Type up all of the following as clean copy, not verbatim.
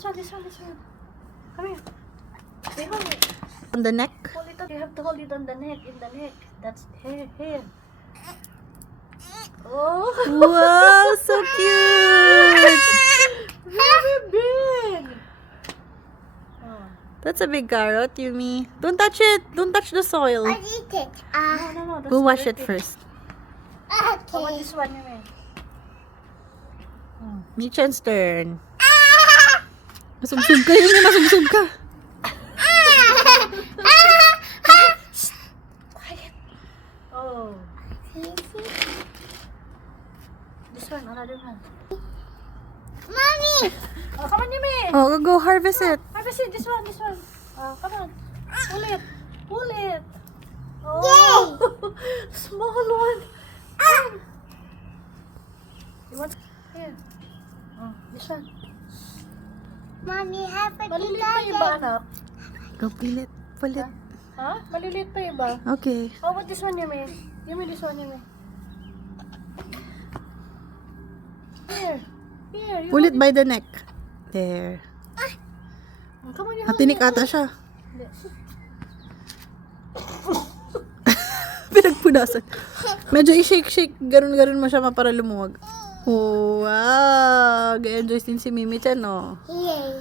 This one. Come here. Wait, hold it. On the neck? Hold it up. You have to hold it on the neck. In the neck. That's here. Oh. Wow, so cute! Very big. Oh. That's a big carrot, Yumi. Don't touch it. Don't touch the soil. I eat it. No. That's We'll wash it dirty. first. How about Okay. this one, Yumi? Michan's turn. Masubsob ka, Yumi. Masubsob ka. Quiet. Oh. This one, another one. Mommy! Oh, come on, Yumi. Oh, go harvest it. Harvest it. This one. Oh, come on. Pull it. Oh. Small one. You want? Here. Oh, this one. Mommy, have a Maliliit pa yung iba, anak. Go pull it. Pull it. Ha? Maliliit pa yung iba. Okay. How about this one, Yumi? This one, Yumi. Here. You Pull hold it by the neck. There. Oh, come on, you hold Matinik it. ata siya. Hindi. Pinagpunasan. Medyo i-shake. Ganun mo siya para lumuwag. Oh, wow. Ga-enjoy din si Mimi-chan, no? Yay.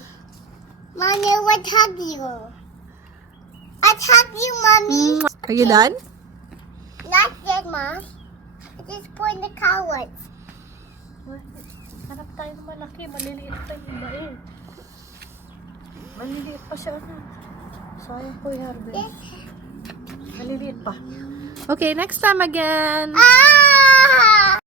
Mommy, what hug you? I hug you, Mommy. Are you done? Not yet, Mom. I just put in the carrots. Hanap tayo ng malaki. Maliliit pa yung iba eh. Maliliit pa siya, anak. Sayang po yung harvest. Maliliit pa. Okay, next time again. Ah!